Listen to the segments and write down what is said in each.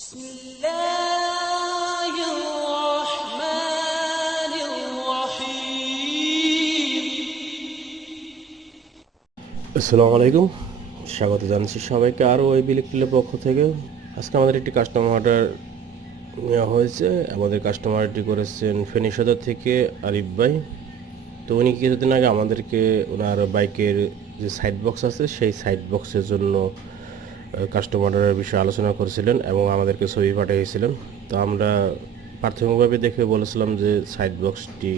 بسم الله الرحمن الرحيم আসসালামু আলাইকুম, স্বাগত জানাচ্ছি সবাইকে আরও ওই ইলেকট্রিকের পক্ষ থেকে। আজকে আমাদের একটি কাস্টমার অর্ডার নেওয়া হয়েছে। আমাদের কাস্টমারটি করেছেন ফেনী সদর থেকে আরিফ ভাই। তো উনি কিছুদিন আগে আমাদেরকে ওনার বাইকের যে সাইড বক্স আছে সেই সাইড বক্সের জন্য কাস্টমারের বিষয়ে আলোচনা করেছিলেন এবং আমাদেরকে ছবি পাঠিয়েছিলেন। তো আমরা প্রাথমিকভাবে দেখে বলেছিলাম যে সাইড বক্সটি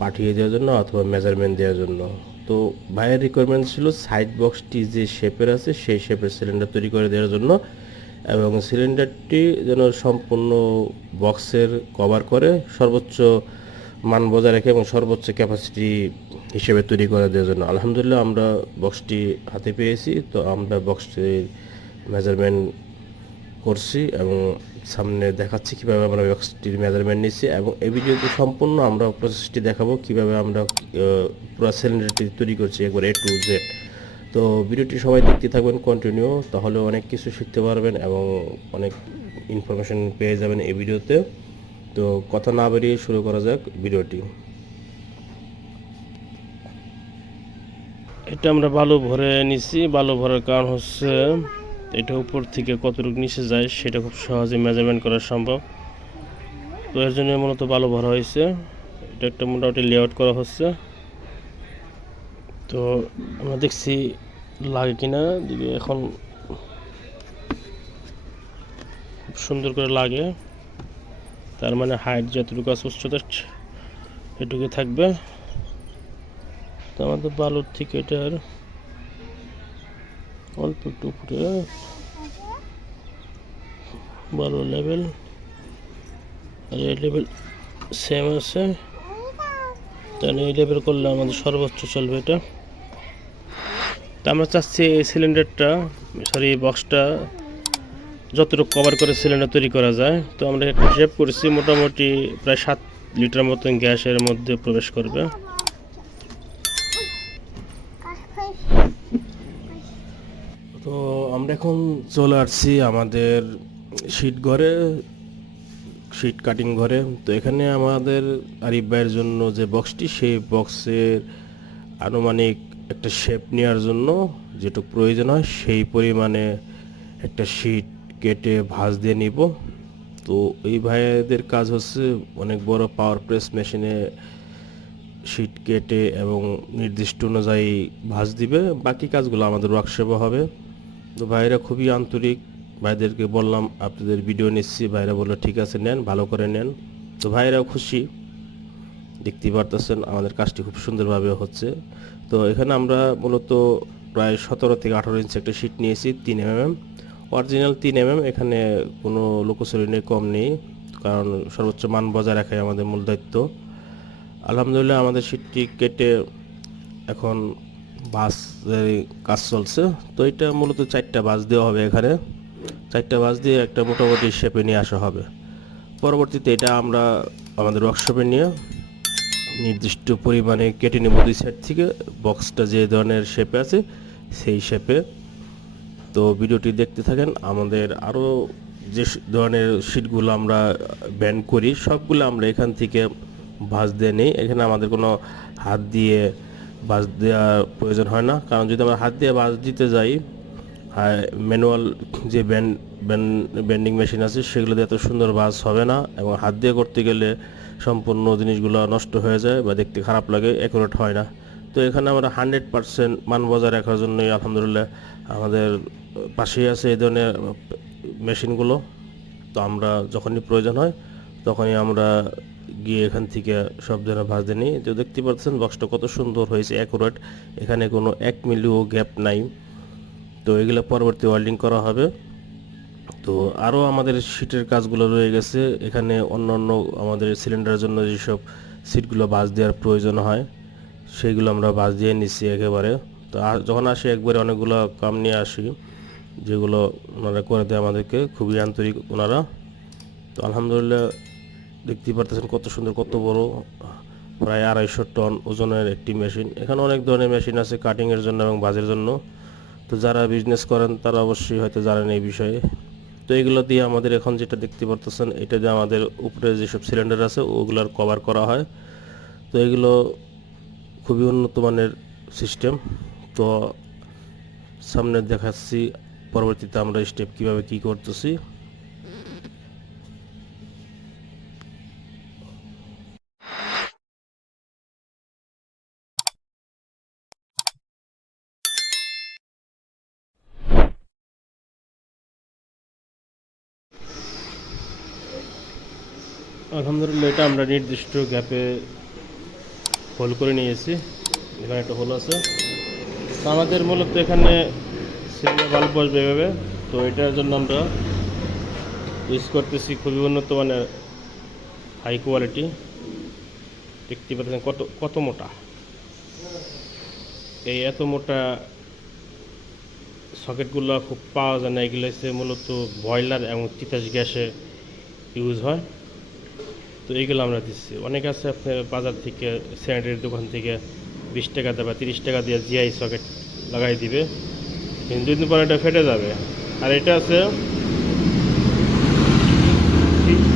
পাঠিয়ে দেওয়ার জন্য অথবা মেজারমেন্ট দেওয়ার জন্য। তো ভাইয়ের রিকোয়ারমেন্ট ছিল সাইড বক্সটি যে শেপের আছে সেই শেপের সিলিন্ডার তৈরি করে দেওয়ার জন্য, এবং সিলিন্ডারটি যেন সম্পূর্ণ বক্সের কভার করে সর্বোচ্চ মান বজায় রেখে এবং সর্বোচ্চ ক্যাপাসিটি হিসেবে তৈরি করে দেওয়ার জন্য। আলহামদুলিল্লাহ আমরা বক্সটি হাতে পেয়েছি। তো আমরা বক্সটির মেজারমেন্ট করছি এবং সামনে দেখাচ্ছি কীভাবে আমরা বক্সটির মেজারমেন্ট নিচ্ছি, এবং এই ভিডিওতে সম্পূর্ণ আমরা প্রসেসটি দেখাবো কীভাবে আমরা পুরো সিলিন্ডারটি তৈরি করছি একবার A to Z। তো ভিডিওটি সবাই দেখতে থাকবেন কন্টিনিউ, তাহলে অনেক কিছু শিখতে পারবেন এবং অনেক ইনফরমেশন পেয়ে যাবেন এই ভিডিওতে। তো কথা না বেরিয়ে শুরু করা যাক ভিডিওটি। এটা আমরা বালু ভরে নিছি। বালু ভরার কারণ হচ্ছে এটা উপর থেকে কতটুকু নিচে যায় সেটা খুব সহজে মেজারমেন্ট করা সম্ভব। তো এর জন্য মূলত বালু ভরা হয়েছে। এটা একটা মোটামুটি লেআউট করা হচ্ছে। তো আমরা দেখছি লাগে কিনা দিকে, এখন খুব সুন্দর করে লাগে। তার মানে হাইট যতটুকু আছে উচ্চতা এটুকু থাকবে। তো আমাদের বালুর থেকে এটার অল্প একটু উপরে বালুর লেভেল আর এই লেভেল সেম আছে, তাহলে এই লেভেল করলে আমাদের সর্বোচ্চ চলবে এটা। তো আমরা চাচ্ছি এই সিলিন্ডারটা বক্সটা যতটুকু কভার করে সিলিন্ডার তৈরি করা যায়। তো আমরা একটা শেপ করেছি, মোটামুটি প্রায় 7 লিটার মতন গ্যাস এর মধ্যে প্রবেশ করবে। তো আমরা এখন চলে আসছি আমাদের শীট ঘরে, শীট কাটিং ঘরে। তো এখানে আমাদের আরিফ ভাইয়ের জন্য যে বক্সটি, সেই বক্সের আনুমানিক একটা শেপ নেওয়ার জন্য যেটুকু প্রয়োজন হয় সেই পরিমাণে একটা শীট কেটে ভাঁজ দিয়ে নিব। তো এই ভাইদের কাজ হচ্ছে অনেক বড় পাওয়ার প্রেস মেশিনে শীট কেটে এবং নির্দিষ্ট অনুযায়ী ভাঁজ দিবে। বাকি কাজগুলো আমাদের ওয়ার্কশপে হবে। তো ভাইরা খুবই আন্তরিক। ভাইদেরকে বললাম আপনাদের ভিডিও নিচ্ছি, ভাইরা বললো ঠিক আছে নেন, ভালো করে নেন। তো ভাইরাও খুশি, দেখতেই পারতেছেন আমাদের কাজটি খুব সুন্দরভাবে হচ্ছে। তো এখানে আমরা মূলত প্রায় 17 থেকে 18 ইঞ্চি একটা শীট নিয়েছি, 3 mm অরিজিনাল 3 mm। এখানে কোনো লোকচুরি নেই, কম নেই, কারণ সর্বোচ্চ মান বজায় রাখাই আমাদের মূল দায়িত্ব। আলহামদুলিল্লাহ আমাদের শীটটি কেটে এখন বাসের কাজ চলছে। তো এটা মূলত 4টা বাস দেওয়া হবে। এখানে 4টা বাস দিয়ে একটা মোটামুটি শেপে নিয়ে আসা হবে। পরবর্তীতে এটা আমরা আমাদের ওয়ার্কশপে নিয়ে নির্দিষ্ট পরিমাণে কেটে নেব 2 সাইড থেকে, বক্সটা যে ধরনের শেপে আছে সেই শেপে। তো ভিডিওটি দেখতে থাকেন। আমাদের আরও যে ধরনের শীটগুলো আমরা ব্যান্ড করি সবগুলো আমরা এখান থেকে ভাঁজ দিয়ে নিই। এখানে আমাদের কোনো হাত দিয়ে ভাঁজ দেওয়ার প্রয়োজন হয় না, কারণ যদি আমরা হাত দিয়ে ভাঁজ দিতে যাই, ম্যানুয়াল যে ব্যান্ডিং মেশিন আছে সেগুলো দিয়ে এত সুন্দর ভাঁজ হবে না, এবং হাত দিয়ে করতে গেলে সম্পূর্ণ জিনিসগুলো নষ্ট হয়ে যায় বা দেখতে খারাপ লাগে, অ্যাকুরেট হয় না। তো এখানে আমরা 100% মান বজায় রাখার জন্যই আলহামদুলিল্লাহ আমাদের পাশেই আছে এই ধরনের মেশিনগুলো। তো আমরা যখনই প্রয়োজন হয় তখনই আমরা গিয়ে এখান থেকে সব ধরনের ভাঁজ দিয়ে নিই। তো দেখতে পাচ্ছেন বক্সটা কত সুন্দর হয়েছে, অ্যাকুরেট, এখানে কোনো 1 মিলিও গ্যাপ নাই। তো এগুলো পরবর্তী ওয়েল্ডিং করা হবে। তো আরও আমাদের সিটের কাজগুলো রয়ে গেছে। এখানে অন্য অন্য আমাদের সিলিন্ডারের জন্য যেসব সিটগুলো ভাঁজ দেওয়ার প্রয়োজন হয় সেইগুলো আমরা ভাঁজ দিয়ে নিচ্ছি একেবারে। তো যখন আসি একবারে অনেকগুলো কাম নিয়ে আসি, যেগুলো ওনারা করে দেয় আমাদেরকে, খুবই আন্তরিক ওনারা। তো আলহামদুলিল্লাহ দেখতেই পারতেছেন কত সুন্দর, কত বড়, প্রায় 250 টন ওজনের একটি মেশিন। এখানে অনেক ধরনের মেশিন আছে কাটিংয়ের জন্য এবং ভাঁজের জন্য। তো যারা বিজনেস করেন তারা অবশ্যই হয়তো জানেন এই বিষয়ে। তো তো এগুলো দিয়ে আমাদের এখন যেটা দেখতে পারতেছেন, এটা দিয়ে আমাদের উপরে যেসব সিলিন্ডার আছে ওগুলোর কভার করা হয়। তো এগুলো খুবই উন্নত মানের সিস্টেম। তো সামনে দেখাচ্ছি পরবর্তীতে আমরা স্টেপ কীভাবে কী করতেছি। আলহামদুলিল্লাহ, এটা আমরা নির্দিষ্ট গ্যাপে হোল করে নিয়েছি। এখানে একটা হোল আছে। তো আমাদের মূলত এখানে সিলিন্ডার বাল্ব বসবে এভাবে। তো এটার জন্য আমরা ইউজ করতেছি খুবই উন্নত মানের হাই কোয়ালিটি। দেখতে পাচ্ছেন কত কত মোটা। এই এত মোটা সকেটগুলো খুব পাওয়া যায় না। এগুলো হচ্ছে মূলত বয়লার এবং তিতাস গ্যাসে ইউজ হয়। তো এইগুলো আমরা দিচ্ছি। অনেক আছে আপনার বাজার থেকে স্যানিটারির দোকান থেকে 20 টাকা দেয় বা 30 টাকা দিয়ে জিআই সকেট লাগাই দিবে, কিন্তু 2 দিন পরে এটা ফেটে যাবে। আর এটা আছে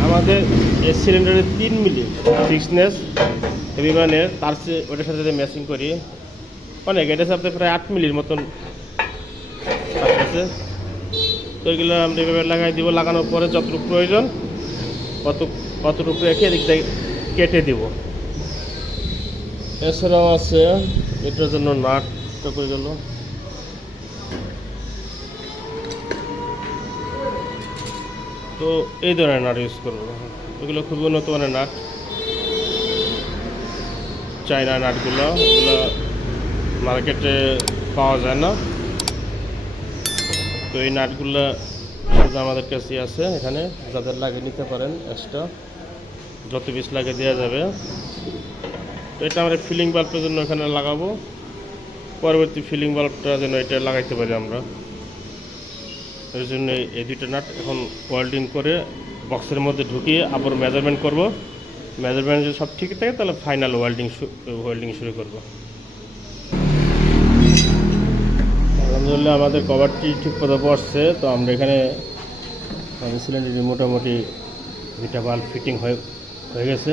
আমাদের এই সিলিন্ডারের 3 মিলি থিকনেস বিমানের, তার চেয়ে ওটার সাথে ম্যাচিং করি অনেক। এটা সাথে প্রায় 8 মিলির মতন আছে। তো এগুলো আমরা এভাবে লাগাই দিব। লাগানোর পরে যতটুকু প্রয়োজন কতটুকু রেখে এদিক থেকে কেটে দিব। এছাড়াও আছে এটার জন্য নাটটা করে গেল। তো এই ধরনের নাট ইউজ করবো। এগুলো খুব উন্নত মানের নাট, চায়না নাটগুলো। এগুলো মার্কেটে পাওয়া যায় না। তো এই নাটগুলো শুধু আমাদের কাছে আছে। এখানে যাদের লাগে নিতে পারেন, এক্সট্রা যত পিস লাগে দেওয়া যাবে। তো এটা আমরা ফিলিং বাল্বের জন্য এখানে লাগাবো। পরবর্তী ফিলিং বাল্বটা যেন এটা লাগাইতে পারি আমরা, এর জন্য এই দুইটা নাট এখন ওয়েল্ডিং করে বক্সের মধ্যে ঢুকিয়ে আবার মেজারমেন্ট করব। মেজারমেন্ট যদি সব ঠিক থাকে তাহলে ফাইনাল ওয়েল্ডিং শুরু করব। আলহামদুলিল্লাহ, আমাদের কভারটি ঠিক মতো বসছে। তো আমরা এখানে সিলিন্ডারটি মোটামুটি দুইটা বাল্ব ফিটিং হয়ে গেছে।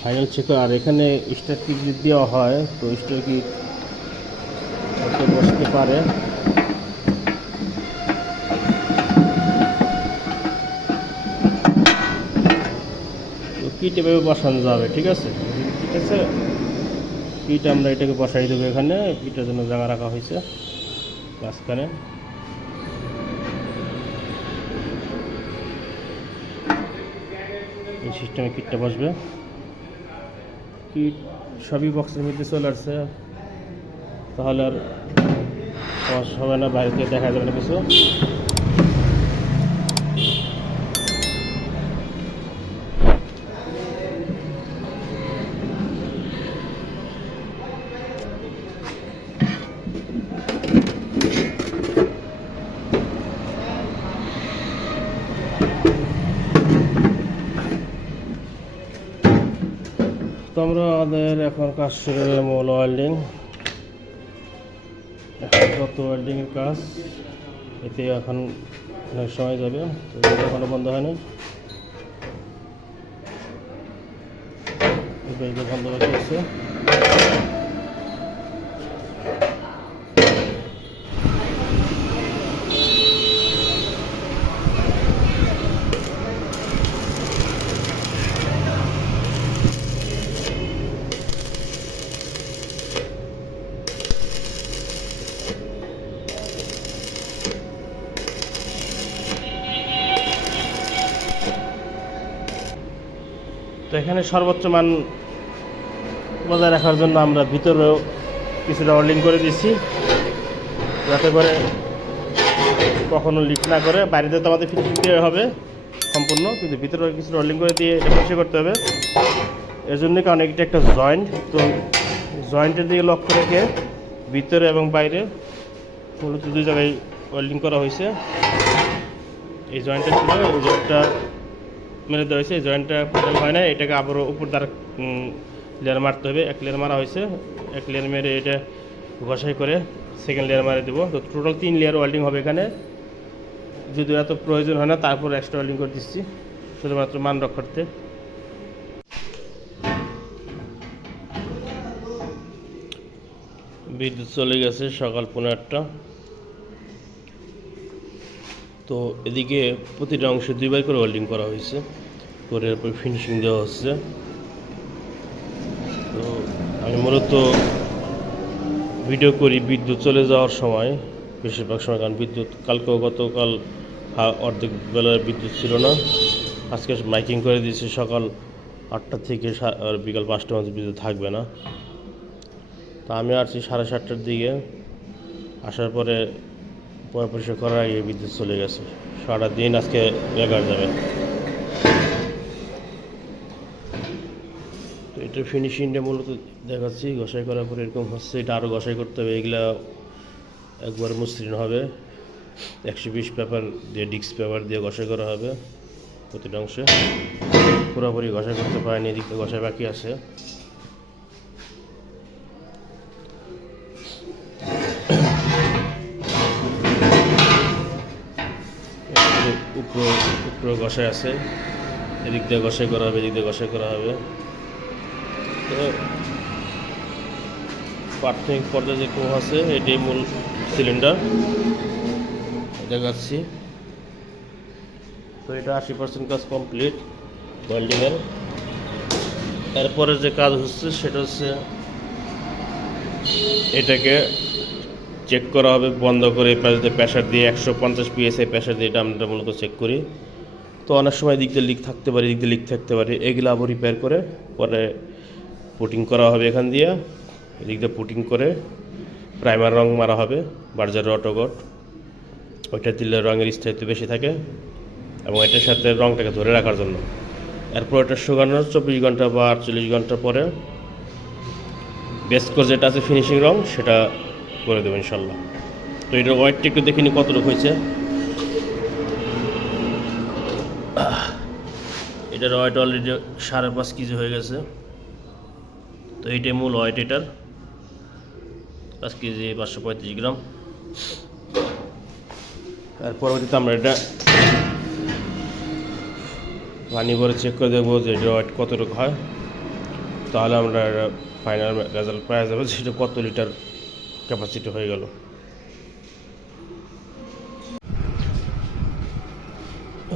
Final check. আর এখানে স্টার কিক দেওয়া হয়, তো স্টার কিক বসতে পারে। তো কিট এভাবে বসানো যাবে, ঠিক আছে। ঠিক আছে, কিট আমরা এটাকে বসাই দেবো এখানে। কিটের জন্য জায়গা রাখা হয়েছে মাঝখানে। এই সিস্টেমে কিটটা বসবে। কিট সবই বক্সের মধ্যে চলে আসছে, তাহলে আর সমস্যা হবে না, বাইরে থেকে দেখা যাবে না কিছু। তো আমরা আমাদের এখন কাজ শুরু হবে মূল ওয়েল্ডিং। এখন যত ওয়েল্ডিংয়ের কাজ, এতে এখন অনেক সময় যাবে। তো এখনও বন্ধ হয়নি, বন্ধ বাকি আছে। তো এখানে সর্বোচ্চ মান বজায় রাখার জন্য আমরা ভিতরেও কিছুটা ওয়েল্ডিং করে দিচ্ছি, যাতে করে কখনো লিক না করে। বাইরেতে তো আমাদের ফিটিং দেওয়া হবে সম্পূর্ণ, কিন্তু ভিতরে কিছুটা ওয়েল্ডিং করে দিয়ে এটা পরিষ্কার করতে হবে। এর জন্য কারণ এটা একটা জয়েন্ট, তো জয়েন্টের দিকে লক্ষ্য রেখে ভিতরে এবং বাইরে মূলত দুই জায়গায় ওয়েল্ডিং করা হয়েছে। এই জয়েন্টটা ছিল, এই জয়েন্টটা মেরে দেওয়া হয়েছে। এই জয়েন্টটা ফাইনাল হয় না, এটাকে আবারও উপর দ্বারা লেয়ার মারতে হবে। এক লেয়ার মারা হয়েছে, এক লেয়ার মেরে এটা ঘষাই করে সেকেন্ড লেয়ার মারে দেবো। তো টোটাল 3 লেয়ার ওয়েল্ডিং হবে এখানে। যদিও এত প্রয়োজন হয় না, তারপর এক্সট্রা ওয়েল্ডিং করে দিচ্ছি শুধুমাত্র মান রক্ষার্থে। বিদ্যুৎ চলে গেছে সকাল 8:15। তো এদিকে প্রতিটা অংশে 2বার করে ওয়েল্ডিং করা হয়েছে, করে এরপর ফিনিশিং দেওয়া হচ্ছে। তো আমি মূলত ভিডিও করি বিদ্যুৎ চলে যাওয়ার সময়, বেশিরভাগ সময়, কারণ বিদ্যুৎ গতকাল অর্ধেক বেলায় বিদ্যুৎ ছিল না। আজকে মাইকিং করে দিয়েছি সকাল 8টা থেকে বিকাল 5টা মধ্যে বিদ্যুৎ থাকবে না। তা আমি আসছি 7:30টার দিকে, আসার পরে পরিষ্কার করার আগে বিদ্যুৎ চলে গেছে। সারা দিন আজকে বেকার যাবে। তো এটার ফিনিশিংটা মূলত দেখাচ্ছি, ঘষাই করার পরে এরকম হচ্ছে। এটা আরও ঘষাই করতে হবে, এগুলা একবার মসৃণ হবে। 120 পেপার দিয়ে, ডিস্ক পেপার দিয়ে ঘষাই করা হবে প্রতিটা অংশে। পুরোপুরি ঘষাই করতে পারেনি, এদিকে ঘষাই বাকি আছে। উপরে ঘষাই আছে, এদিক দিয়ে ঘষাই করা হবে, এদিক দিয়ে ঘষাই করা হবে। তো প্রাথমিক পর্যায়ে যে কোপ আছে, এটাই মূল সিলিন্ডার দেখাচ্ছি। তো এটা 80% কাজ কমপ্লিট ওয়েল্ডিংয়ের। এরপরে যে কাজ হচ্ছে সেটা হচ্ছে এটাকে চেক করা হবে বন্ধ করে, প্রেশার দিয়ে 150 PSI প্রেশার দিয়ে এটা আমরা মূলত চেক করি। তো অনেক সময় দিক দিয়ে লিক থাকতে পারে, দিক দিয়ে লিক থাকতে পারে, এগুলো আবার রিপেয়ার করে পরে পুটিং করা হবে। এখান দিয়ে এদিক দিয়ে পুটিং করে প্রাইমার রং মারা হবে, বার্জার অটোগট। ওইটা দিলে রঙের স্থায়িত্ব বেশি থাকে এবং এটার সাথে রংটাকে ধরে রাখার জন্য। এরপর এটা শুকানোর 24 ঘন্টা বা 48 ঘন্টা পরে বেস কোর যেটা আছে ফিনিশিং রং, সেটা করে দেবো ইনশাল্লাহ। তো এটার ওয়েটটা একটু দেখিনি কতটুকু হয়েছে। এটার ওয়েট অলরেডি 5.5 কেজি হয়ে গেছে। তো এইটাই মূল ওয়েট, এটার 5 কেজি 535 গ্রাম। আর পরবর্তীতে আমরা এটা পানি ভরে চেক করে দেখবো যে এটার ওয়েট কতটুকু হয়। তাহলে আমরা ফাইনাল রেজাল্ট পাওয়া যাবে সেটা কত লিটার ক্যাপাসিটি হয়ে গেল।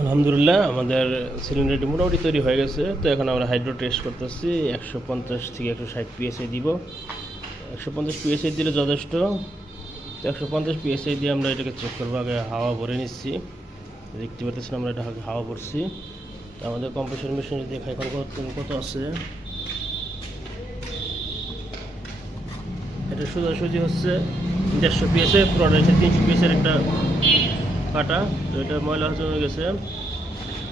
আলহামদুলিল্লাহ, আমাদের সিলিন্ডারটি মোটামুটি তৈরি হয়ে গেছে। তো এখন আমরা হাইড্রো টেস্ট করতেছি। 150 থেকে 160 PSI দিব। 150 PSI দিলে যথেষ্ট। তো 150 PSI দিয়ে আমরা এটাকে চেক করবো। আগে হাওয়া ভরে নিচ্ছি, দেখতে পাচ্ছি আমরা এটা হাওয়া ভরছি। তো আমাদের কম্প্রেসর মেশিনে দেখা এখন কত আছে। এটা সোজাসুজি হচ্ছে 150 PSI, পুরোটা হচ্ছে 300 PSI একটা কাটা। তো এটা ময়লা জমে গেছে।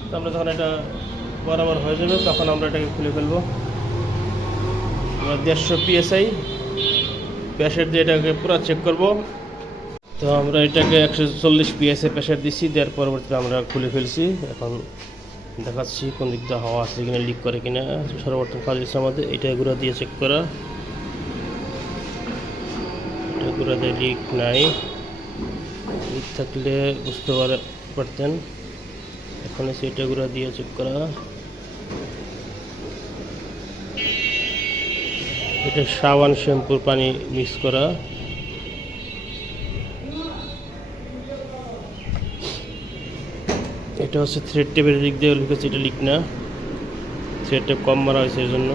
তো আমরা যখন এটা বরাবর হয়ে যাবে তখন আমরা এটাকে খুলে ফেলবো। আমরা 150 PSI প্রেশার দিয়ে এটাকে পুরো চেক করব। তো আমরা এটাকে 140 PSI প্রেশার দিচ্ছি, দেওয়ার পরবর্তীতে আমরা খুলে ফেলছি। এখন দেখাচ্ছি কোন দিক দিয়ে হাওয়া আসছে কিনা, লিক করে কিনা। সর্বপ্রথম কাজ হচ্ছে আমাদের এটা গুঁড়া দিয়ে চেক করা। এটা গুঁড়া দিয়ে লিক নাই, লিক থাকলে বুঝতে পারতেন। এখন এসে এটা গুঁড়া দিয়ে চেক করা। এটা সাবান শ্যাম্পুর পানি মিক্স করা। এটা হচ্ছে থ্রেড টেপের দিক দিয়ে লিখেছে, এটা লিক না, থ্রেড টেপ কম মারা হয়েছে এই জন্য।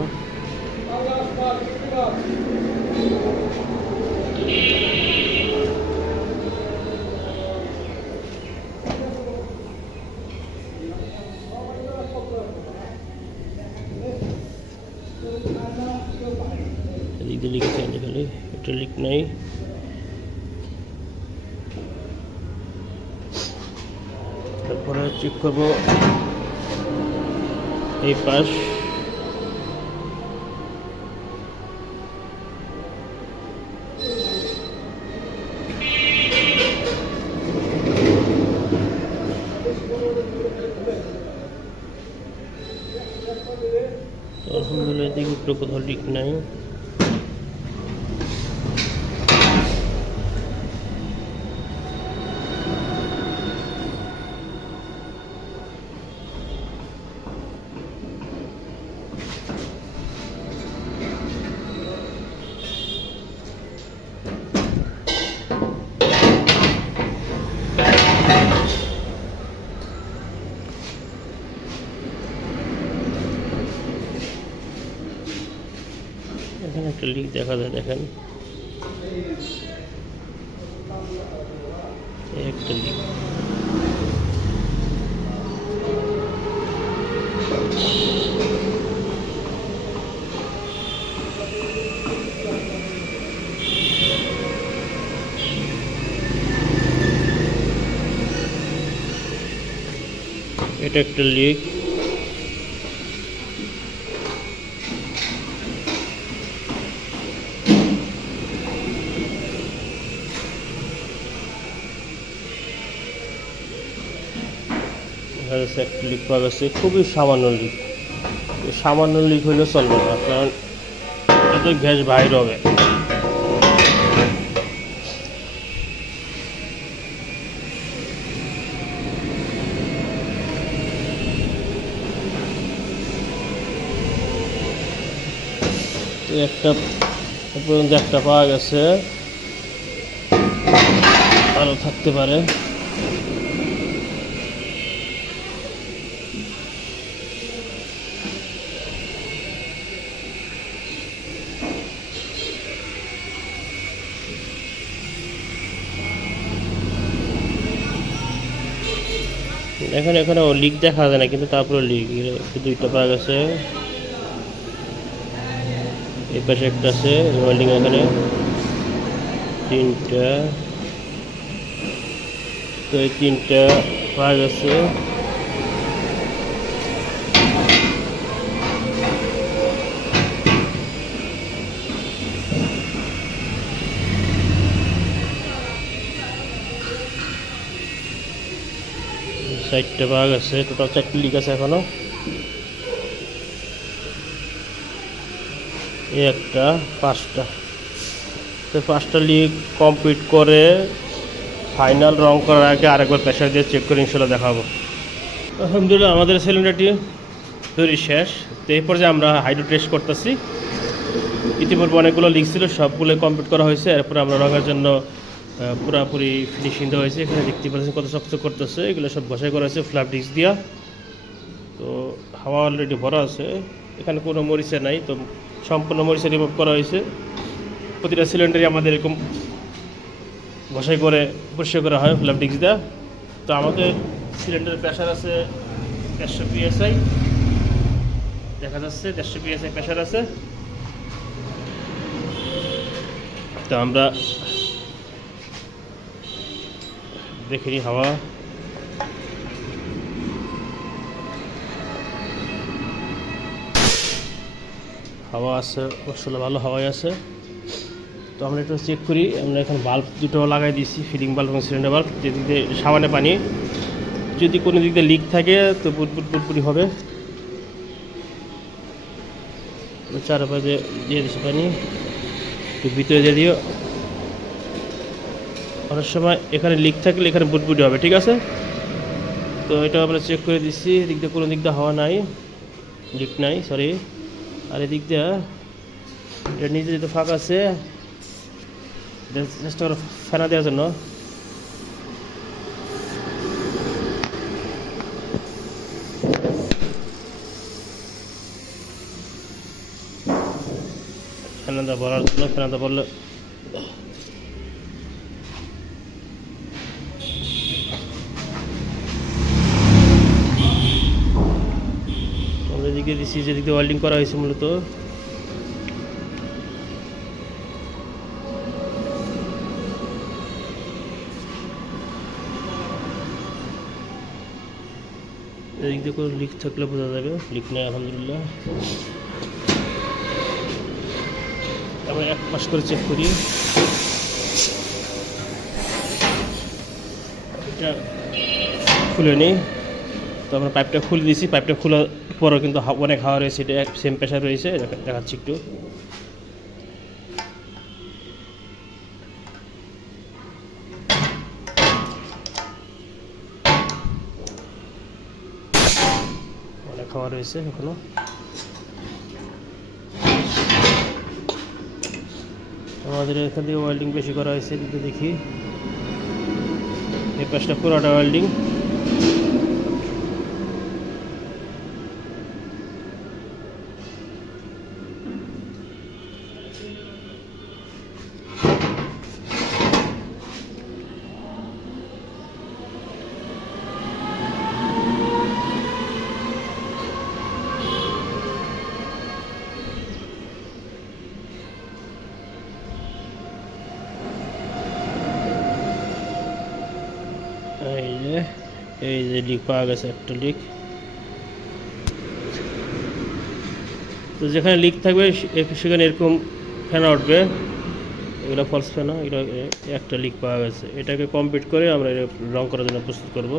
এদিক দিয়ে লিখেছে খালি, এটা লিক নাই। তারপরে চেক করবো এই পাশ। আলহামদুলিল্লাহ, এদিকে উপরে কোথাও লিক নাই। একটা লিক দেখা যায়, দেখেন একটা লিক। এটা একটা লিক। একটা লিক পাওয়া গেছে, খুবই সামান্য লিক। সামান্য লিক হইলে চলবে না, কারণ এটা তো গ্যাস বাইর হবে। একটা পর্যন্ত একটা পাওয়া গেছে, আরও থাকতে পারে। এখানে লিক দেখা যায় না, কিন্তু তারপরে লিক দুইটা পাওয়া গেছে। এই পাশে একটা আছে ওয়েল্ডিং, এখানে তিনটা। তো এই তিনটা পাওয়া গেছে। চারটে পাওয়া গেছে, টোটাল 4টি লিক আছে এখনো। এই একটা 5টা। তো 5টা লিক কমপ্লিট করে ফাইনাল রং করার আগে আরেকবার প্রেশার দিয়ে চেক করে ইনশাল্লাহ দেখাবো। আলহামদুলিল্লাহ আমাদের সিলিন্ডারটি তৈরি শেষ। তো এই পর্যায়ে আমরা হাইড্রো টেস্ট করতেছি। ইতিপূর্বে অনেকগুলো লিক ছিল, সবগুলো কমপ্লিট করা হয়েছে। এরপরে আমরা রঙের জন্য পুরোপুরি ফিনিশিং দেওয়া হয়েছে। এখানে দেখতে পাচ্ছেন কত শক্ত করতেছে, এগুলো সব ঘষাই করা হয়েছে ফ্ল্যাপ ডিস্ক দিয়া। তো হাওয়া অলরেডি ভরা আছে, এখানে কোনো মরিচা নাই, তো সম্পূর্ণ মরিচা রিমুভ করা হয়েছে। প্রতিটা সিলিন্ডারই আমাদের এরকম ঘষাই করে পরিষ্কার করা হয় ফ্ল্যাপ ডিস্ক দেওয়া। তো আমাদের সিলিন্ডারের প্রেশার আছে 150 PSI, দেখা যাচ্ছে 150 PSI প্রেশার আছে। তো আমরা দেখিনি হাওয়া আছে, আসলে ভালো হাওয়াই আছে। তো আমরা একটু চেক করি। আমরা এখানে বাল্ব দুটো লাগাই দিয়েছি, ফিডিং বাল্ব এবং সিলিন্ডার বাল্ব। যেদিক দিয়ে সাবানে পানি, যদি কোনো দিক দিয়ে লিক থাকে তো বুটবুটি হবে। চারপাশে দিয়ে দিচ্ছি পানি, একটু ভিতরে দিয়ে দিও। অনেক সময় এখানে লিক থাকলে এখানে বুটবুটি হবে, ঠিক আছে। তো এটা আমরা চেক করে দিচ্ছি, এদিক দিয়ে কোনো দিক দিয়ে হাওয়া নাই, লিক নাই, সরি। আর এদিক দিয়ে এটা নিচে যেতে ফাঁক আছে, চেষ্টা করো ফেনা দেওয়ার জন্য। ফেনাদা বলার জন্য, ফেনাদা বললে আমরা এদিকে দিচ্ছি, যেদিকে ওয়েল্ডিং করা হয়েছে মূলত। এদিক দিয়ে কোনো লিক থাকলে বোঝা যাবে, লিক নেই আলহামদুলিল্লাহ। আমরা এক পাশ করে চেক করি। এটা খুলে নিই। তো আমরা পাইপটা খুলে দিয়েছি, পাইপটা খোলার পরও কিন্তু অনেক হাওয়া রয়েছে, এটা সেম প্রেশার রয়েছে, দেখাচ্ছি একটু। অনেক হাওয়া রয়েছে এখনো। আমাদের এখান থেকে ওয়েল্ডিং বেশি করা হয়েছে, কিন্তু দেখি এই পাশটা পুরোটা ওয়েল্ডিং। যে লিক পাওয়া গেছে, একটা লিক। তো যেখানে লিক থাকবে সেখানে এরকম ফেনা উঠবে, এগুলো ফলস ফেনা। এগুলো একটা লিক পাওয়া গেছে, এটাকে কমপ্লিট করে আমরা রং করার জন্য প্রস্তুত করব।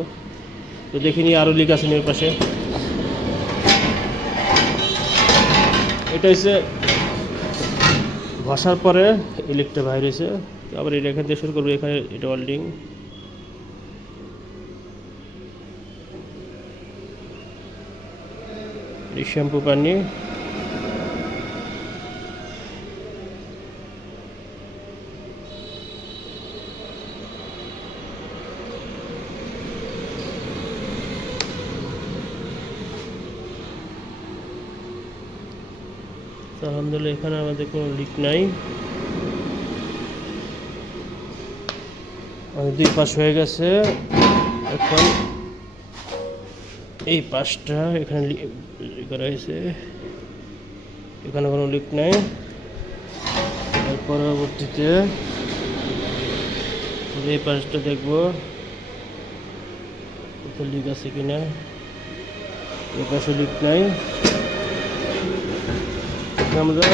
তো দেখিনি আরও লিক আছে এর পাশে। এটা হচ্ছে ঘষার পরে এই লিকটা বাইরে হয়েছে। আবার এটা এখান থেকে শুরু করবো, এখানে এটা ওয়েল্ডিং। শ্যাম্পু পানি, আলহামদুলিল্লাহ এখানে আমাদের কোনো লিক নাই। আমাদের দুই পাশ হয়ে গেছে। এখন এই পাশটা এখানে করা হয়েছে, এখানে কোনো লিক নাই। এর পরবর্তীতে এই পাশটা দেখবো কোথাও লিক আছে কিনা। এই পাশে লিক নাই। আমরা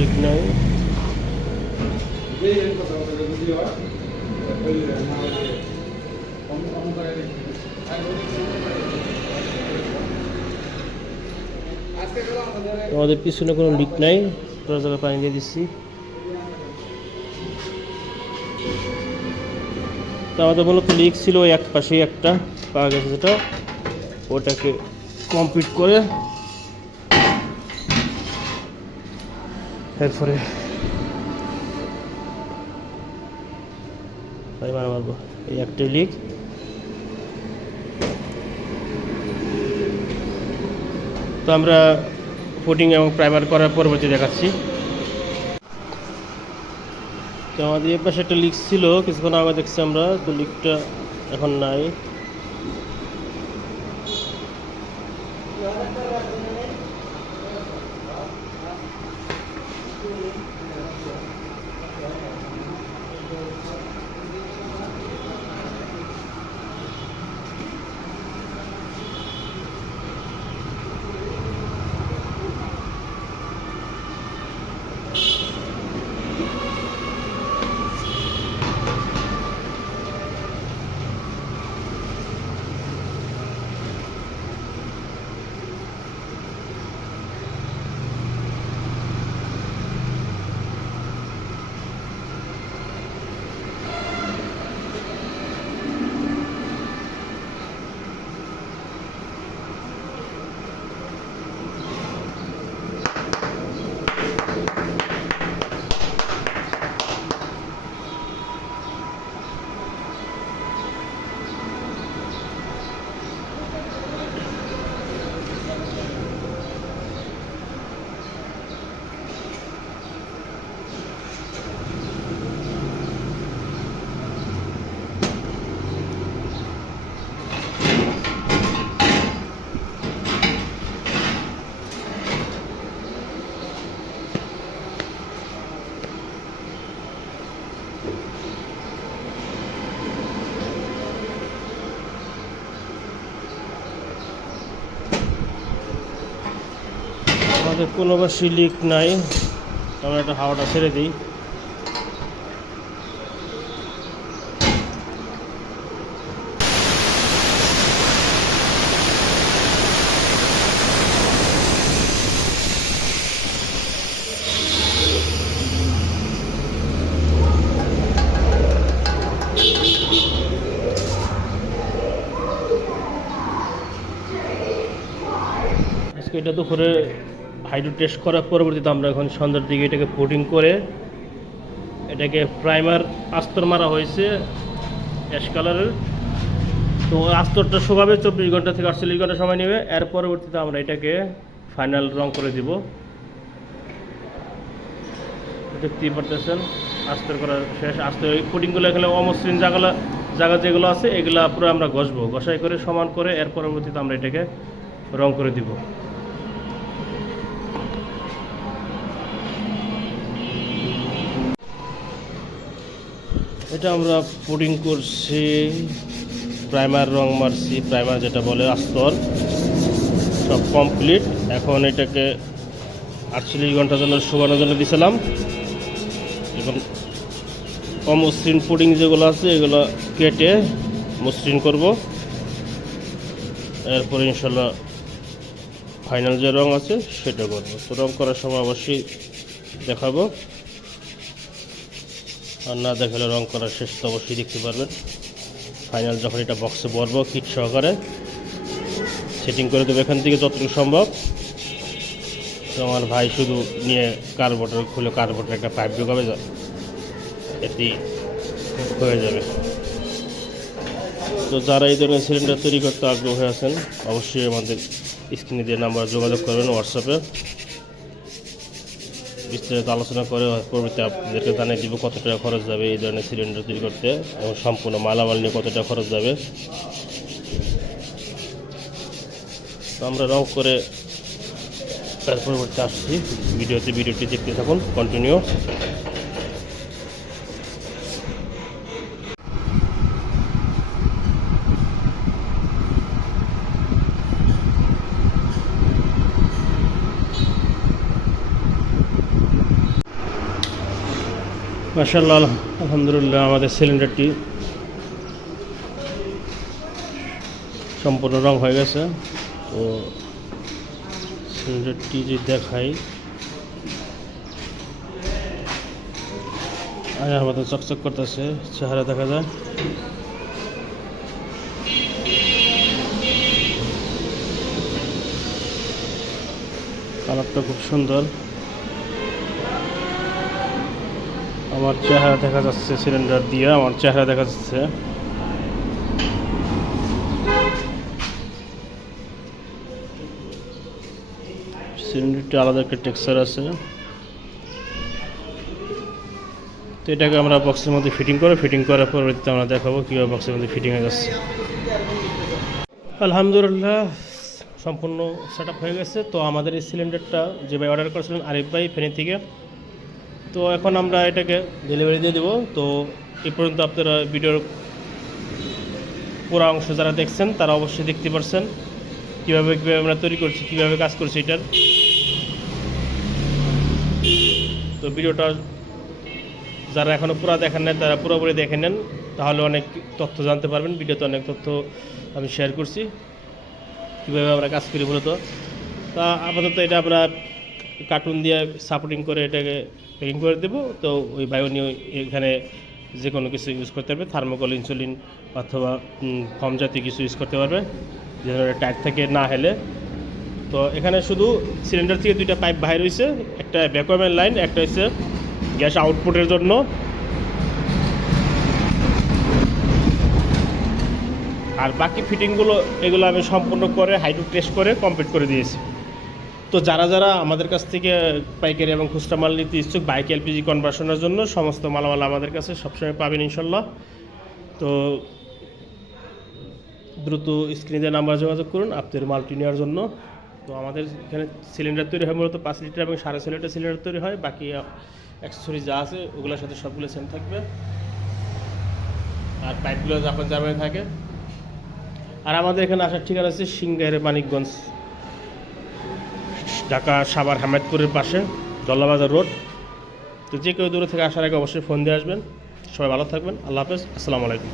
লিক নাই। আমাদের পিছনে কোনো লিক নাই, দরজায় পানি দিয়ে দিচ্ছি। তো আমাদের মূলত লিক ছিল ওই এক পাশেই একটা পাওয়া গেছে, যেটা ওটাকে কমপ্লিট করে এরপরে মারবো। এই একটা লিক। তো আমরা ফুটিং এবং প্রাইমার করার পরবর্তী দেখাচ্ছি। তো আমাদের এর পাশে একটা লিক ছিল কিছুক্ষণ আগে দেখছি আমরা, তো লিকটা এখন নাই। আমাদের কোনো বাসি লিক নাই। আমরা একটা হাওয়াটা ছেড়ে দিই। আজকে এটা দুপুরে হাইড্রো টেস্ট করার পরবর্তীতে আমরা এখন সন্ধ্যার দিকে এটাকে ফুটিং করে এটাকে প্রাইমার আস্তর মারা হয়েছে অ্যাশ কালারের। তো আস্তরটা শুকাবে 24 ঘন্টা থেকে 48 ঘন্টা সময় নেবে। এর পরবর্তীতে আমরা এটাকে ফাইনাল রং করে দিব। দেখতেই পারতেছেন আস্তর করা শেষ। আস্তর ফুটিংগুলো এখানে অমসৃণ জায়গা যেগুলো আছে এগুলো পুরো আমরা ঘষবো, ঘষাই করে সমান করে এর পরবর্তীতে আমরা এটাকে রং করে দিব। এটা আমরা পুডিং করছি, প্রাইমার রং মারছি, প্রাইমার যেটা বলে আস্তর, সব কমপ্লিট। এখন এটাকে 48 ঘন্টার জন্য শুকানোর জন্য দিয়েছিলাম। এখন অমসৃণ পুডিং যেগুলো আছে এগুলো কেটে মসৃণ করব, এরপরে ইনশাল্লাহ ফাইনাল যে রং আছে সেটা করবো। তো রং করার সময় অবশ্যই দেখাবো, আর না দেখালে রং করার শেষ তো অবশ্যই দেখতে পারবেন। ফাইনাল যখন এটা বক্সে ভরবো কিট সহকারে সেটিং করে দেবো এখান থেকে যতটুকু সম্ভব। তো আমার ভাই শুধু নিয়ে কার্বোর্ডার খুলে কার্বোর্ডার একটা পাইপ ঢোকাবে, এতেই হয়ে যাবে। তো যারা এই ধরনের সিলিন্ডার তৈরি করতে আগ্রহী আছেন অবশ্যই আমাদের স্ক্রিনে দিয়ে নাম্বার যোগাযোগ করবেন, হোয়াটসঅ্যাপে বিস্তারিত আলোচনা করে পরবর্তী আপনাদেরকে জানিয়ে দিব কত টাকা খরচ যাবে এই ধরনের সিলিন্ডার তৈরি করতে এবং সম্পূর্ণ মালামাল নিয়ে কত টাকা খরচ যাবে। তো আমরা রং করে তার পরবর্তী আসছি ভিডিওটি দেখতে থাকুন কন্টিনিউ। মাশাআল্লাহ, আলহামদুলিল্লাহ আমাদের সিলিন্ডারটি সম্পূর্ণ রং হয়ে গেছে। তো সিলিন্ডারটি যদি দেখাই আয়নার মতো চকচক করতেছে, চেহারা দেখা যায়। কালারটা খুব সুন্দর, আমার চেহারা দেখা যাচ্ছে, সিলিন্ডার দিয়ে আমার চেহারা দেখা যাচ্ছে। সিলিন্ডারটি আলাদা একটা টেক্সচার আছে। তো এটাকে আমরা বক্সের মধ্যে ফিটিং করার পরবর্তীতে আমরা দেখাবো কীভাবে বক্সের মধ্যে ফিটিং হয়ে যাচ্ছে। আলহামদুলিল্লাহ সম্পূর্ণ সেট আপ হয়ে গেছে। তো আমাদের এই সিলিন্ডারটা যে ভাই অর্ডার করেছিলেন আরিফ ভাই ফেনী থেকে, তো এখন আমরা এটাকে ডেলিভারি দিয়ে দেবো। তো এই পর্যন্ত আপনারা ভিডিওর পুরো অংশ যারা দেখছেন তারা অবশ্যই দেখতে পারছেন কীভাবে আমরা তৈরি করছি, কীভাবে কাজ করছি এটার। তো ভিডিওটা যারা এখনও পুরো দেখেন নেন তারা পুরোপুরি দেখে নেন, তাহলে অনেক তথ্য জানতে পারবেন। ভিডিওতে অনেক তথ্য আমি শেয়ার করছি কীভাবে আমরা কাজ করি মূলত। তা আপাতত এটা আমরা কার্টুন দিয়ে সাপোর্টিং করে এটাকে প্যাকিং করে দেবো। তো ওই বায়োনিও এখানে যে কোনো কিছু ইউজ করতে পারবে, থার্মোকল, ইনসুলিন অথবা ফর্ম জাতীয় কিছু ইউজ করতে পারবে যেন টায়ার থেকে না হেলে। তো এখানে শুধু সিলিন্ডার থেকে দুইটা পাইপ বাইর হয়েছে, একটা ভ্যাকুয়ামের লাইন, একটা হচ্ছে গ্যাস আউটপুটের জন্য। আর বাকি ফিটিংগুলো এগুলো আমি সম্পূর্ণ করে হাইড্রো টেস্ট করে কমপ্লিট করে দিয়েছি। তো যারা আমাদের কাছ থেকে পাইকারি এবং খুচরা মাল নিতে ইচ্ছুক বাইক এলপিজি কনভার্সনের জন্য সমস্ত মালামাল আমাদের কাছে সবসময় পাবেন ইনশাল্লাহ। তো দ্রুত স্ক্রিনে নাম্বার যোগাযোগ করুন আপনাদের মালটি নেওয়ার জন্য। তো আমাদের এখানে সিলিন্ডার তৈরি হয় মূলত 5 লিটার এবং 6.5 লিটার সিলিন্ডার তৈরি হয়। বাকি অ্যাক্সেসরিজ যা আছে ওগুলোর সাথে সবগুলো সেম থাকবে, আর পাইপগুলো জাপানি থাকে। আর আমাদের এখানে আসার ঠিকানা আছে সিংগাইর মানিকগঞ্জ, ঢাকা সাভার হামিদপুরের পাশে দল্লাবাজার রোড। তো যে কেউ দূরে থেকে আসার আগে অবশ্যই ফোন দিয়ে আসবেন। সবাই ভালো থাকবেন, আল্লাহ হাফেজ, আসসালামু আলাইকুম।